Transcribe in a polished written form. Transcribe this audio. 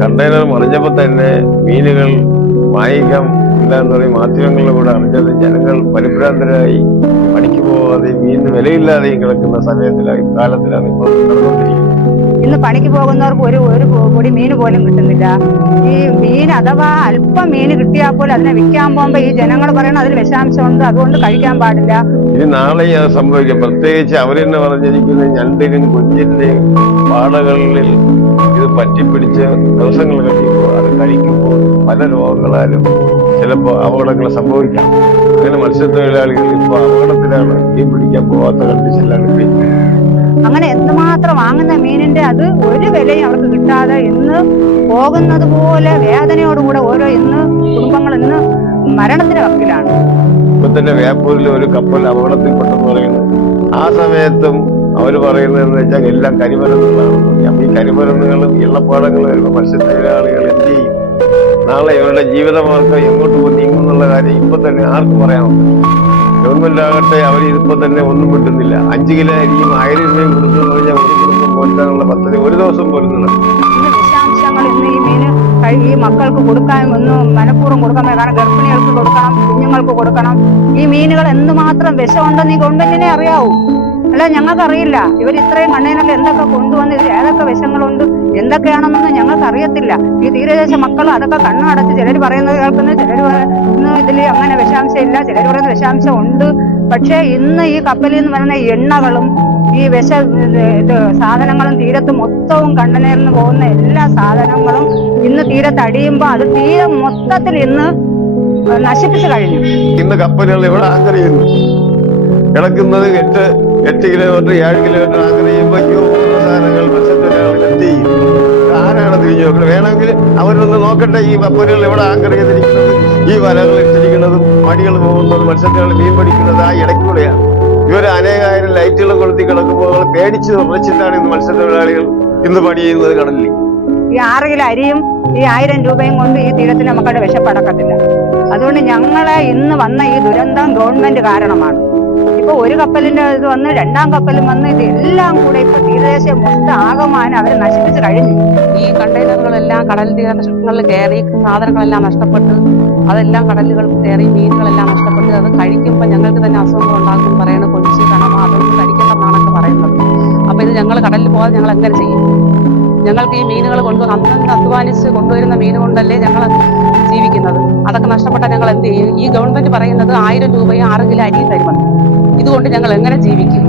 Container മറിഞ്ഞപ്പോൾ തന്നെ മീനുകൾ വാങ്ങിക്കാം ഇല്ല എന്ന് പറയും മാധ്യമങ്ങളിലൂടെ അറിഞ്ഞത് ജനങ്ങൾ പരിഭ്രാന്തരായി പണിക്ക് പോകാതെ മീനിന് വിലയില്ലാതെയും കിടക്കുന്ന സമയത്തിലാണ് കാലത്തിലാണ് ഇപ്പോൾ നടന്നുകൊണ്ടിരിക്കുന്നത്. ഇന്ന് പണിക്ക് പോകുന്നവർക്ക് ഒരു പൊടി മീൻ പോലും കിട്ടുന്നില്ല. ഈ മീൻ അഥവാ അല്പം മീൻ കിട്ടിയാൽ പോലും അതിനെ വിൽക്കാൻ പോകുമ്പോ ഈ ജനങ്ങൾ പറയണം അതിൽ വിഷാംശമുണ്ട്, അതുകൊണ്ട് കഴിക്കാൻ പാടില്ല. ഇനി നാളെ അത് സംഭവിക്കും. പ്രത്യേകിച്ച് അവരെന്നെ പറഞ്ഞിരിക്കുന്ന ഞണ്ടിനും കുഞ്ഞിന്റെയും പാടകളിൽ ഇത് പറ്റിപ്പിടിച്ച് ദിവസങ്ങൾ കഴിയുമ്പോൾ അത് കഴിക്കുമ്പോൾ പല രോഗങ്ങളാലും ചിലപ്പോൾ അപകടങ്ങൾ സംഭവിക്കാം. അങ്ങനെ മത്സ്യത്തൊഴിലാളികൾ ഇപ്പോൾ അപകടത്തിലാണ് മീൻ പിടിക്കാൻ പോകാത്ത കണ്ടീഷനിലാണ്. അങ്ങനെ എന്തുമാത്രം വാങ്ങുന്ന മീനിന്റെ അത് ഒരു വിലയും അവർക്ക് കിട്ടാതെ ഇന്ന് പോകുന്നത് പോലെ വേദനയോടുകൂടെ ഓരോ ഇന്ന് കുടുംബങ്ങൾ ഇന്ന് മരണത്തിന് വക്കിലാണ്. ഇപ്പൊ തന്നെ വേപ്പൂരിൽ ഒരു കപ്പൽ അപകടത്തിൽപ്പെട്ടെന്ന് പറയുന്നു. ആ സമയത്തും അവർ പറയുന്നതെന്ന് വെച്ചാൽ എല്ലാം കരിമരുന്നുകളാണ്. അപ്പൊ ഈ കരിമരുന്നുകളും എള്ളപ്പാടങ്ങളും വരുമ്പോൾ മത്സ്യത്തൊഴിലാളികൾ എന്ത് ചെയ്യും? നാളെ ഇവരുടെ ജീവിതമാർഗം എങ്ങോട്ട് നീങ്ങുന്നുള്ള കാര്യം ഇപ്പൊ തന്നെ ആർക്കും പറയാൻ പറ്റും. ഗവൺമെന്റ് ആകട്ടെ അവർ ഇതിപ്പോ തന്നെ ഒന്നും കിട്ടുന്നില്ല. 5 കിലോ അരിയും 1000 രൂപയും കൊടുത്തു കഴിഞ്ഞാൽ ഒരു കുടുംബം പോറ്റാനുള്ള പദ്ധതി ഒരു ദിവസം പോലും നടക്കും. ഇന്ന് വിഷാംശങ്ങൾ ഇന്ന് ഈ മീന് ഈ മക്കൾക്ക് കൊടുക്കാൻ ഒന്നും മനഃപൂർവ്വം കൊടുക്കാൻ, കാരണം ഗർഭിണികൾക്ക് കൊടുക്കണം, കുഞ്ഞുങ്ങൾക്ക് കൊടുക്കണം. ഈ മീനുകൾ എന്തുമാത്രം വിഷമുണ്ടെന്ന് ഈ ഗവൺമെന്റിനെ അറിയാവൂ, അല്ല ഞങ്ങൾക്കറിയില്ല. ഇവർ ഇത്രയും കണ്ടെയ്നറിൽ എന്തൊക്കെ കൊണ്ടുവന്ന് ഇതിൽ ഏതൊക്കെ വിഷങ്ങളുണ്ട് എന്തൊക്കെയാണെന്നൊന്നും ഞങ്ങൾക്ക് അറിയത്തില്ല. ഈ തീരദേശ മക്കൾ അതൊക്കെ കണ്ണടച്ച് ചിലർ പറയുന്നത് കേൾക്കുന്നു, ചിലർ പറയുന്നു ഇതിൽ അങ്ങനെ വിഷാംശം ഇല്ല, ചിലർ പറയുന്ന വിഷാംശം ഉണ്ട്. പക്ഷേ ഇന്ന് ഈ കപ്പലിൽ നിന്ന് വരുന്ന എണ്ണകളും ഈ സാധനങ്ങളും തീരത്ത് മൊത്തവും കണ്ടെയ്നറിൽ നിന്ന് പോകുന്ന എല്ലാ സാധനങ്ങളും ഇന്ന് തീരത്ത് അടിയുമ്പോൾ അത് തീരം മൊത്തത്തിൽ ഇന്ന് നശിപ്പിച്ചു കഴിഞ്ഞു. ഇന്ന് കപ്പലുകൾ ഇവിടെ ആങ്കർ ചെയ്യുന്നു, കിടക്കുന്നത് 8 കിലോമീറ്റർ 7 കിലോമീറ്റർ ആങ്കർ ചെയ്യുമ്പോൾ സാധനങ്ങൾ മത്സ്യത്തൊഴിലാളികൾ എന്ത് ചെയ്യും? ആരാണ് തിരിഞ്ഞു നോക്കുന്നത്? വേണമെങ്കിൽ അവരൊന്ന് നോക്കട്ടെ. ഈ കപ്പലുകൾ ഇവിടെ ആങ്കർ ചെയ്തിരിക്കുന്നത്, ഈ വലകൾ ഇട്ടിരിക്കുന്നതും മടികൾ പോകുന്നതും മത്സ്യത്തൊഴിലാളി മീൻ പിടിക്കുന്നത് ആ ഇടയ്ക്കൂടെയാണ്. ഇവർ അനേകായിരം ലൈറ്റുകൾ കൊളുത്തി കിടക്കുമ്പോൾ പേടിച്ച് ഉറച്ചിട്ടാണ് ഇന്ന് മത്സ്യത്തൊഴിലാളികൾ ഇന്ന് പണി ചെയ്യുന്നത് കടലിൽ. ഈ 6 കിലോ അരിയും ഈ 1000 രൂപയും കൊണ്ട് ഈ തീരത്തിന് നമുക്കവിടെ വിശപ്പടക്കത്തില്ല. അതുകൊണ്ട് ഞങ്ങളെ ഇന്ന് വന്ന ഈ ദുരന്തം ഗവൺമെന്റ് കാരണമാണ്. ഇപ്പൊ ഒരു കപ്പലിന്റെ ഇത് വന്ന് 2ാം കപ്പലും വന്ന് ഇത് എല്ലാം കൂടെ ഇപ്പൊ തീരദേശം മൊത്തം ആകമാനം അവർ നശിപ്പിച്ച് കഴിഞ്ഞു. ഈ കണ്ടെയ്നറുകളെല്ലാം കടൽ തീരങ്ങളിൽ കയറി സാധനങ്ങളെല്ലാം നഷ്ടപ്പെട്ട് അതെല്ലാം കടലുകൾ കയറി മീനുകളെല്ലാം നഷ്ടപ്പെട്ട് അത് കഴിക്കുമ്പോൾ ഞങ്ങൾക്ക് തന്നെ അസുഖങ്ങൾ ഉണ്ടാകും പറയണ കൊഞ്ച് കണമ അതൊന്നും കഴിക്കേണ്ടെന്നാണൊക്കെ പറയുന്നത്. അപ്പൊ ഇത് ഞങ്ങൾ കടലിൽ പോകാതെ ഞങ്ങൾ എങ്ങനെ ചെയ്യും? ഞങ്ങൾക്ക് ഈ മീനുകൾ അന്നന്ന് അധ്വാനിച്ച് കൊണ്ടുവരുന്ന മീൻ കൊണ്ടല്ലേ ഞങ്ങൾ ജീവിക്കുന്നത്. അതൊക്കെ നഷ്ടപ്പെട്ടാൽ ഞങ്ങൾ എന്ത് ചെയ്യും? ഈ ഗവൺമെന്റ് പറയുന്നത് 1000 രൂപയും 6 കിലോ അരിയും തരുമെന്ന്. ഇതുകൊണ്ട് ഞങ്ങൾ എങ്ങനെ ജീവിക്കും?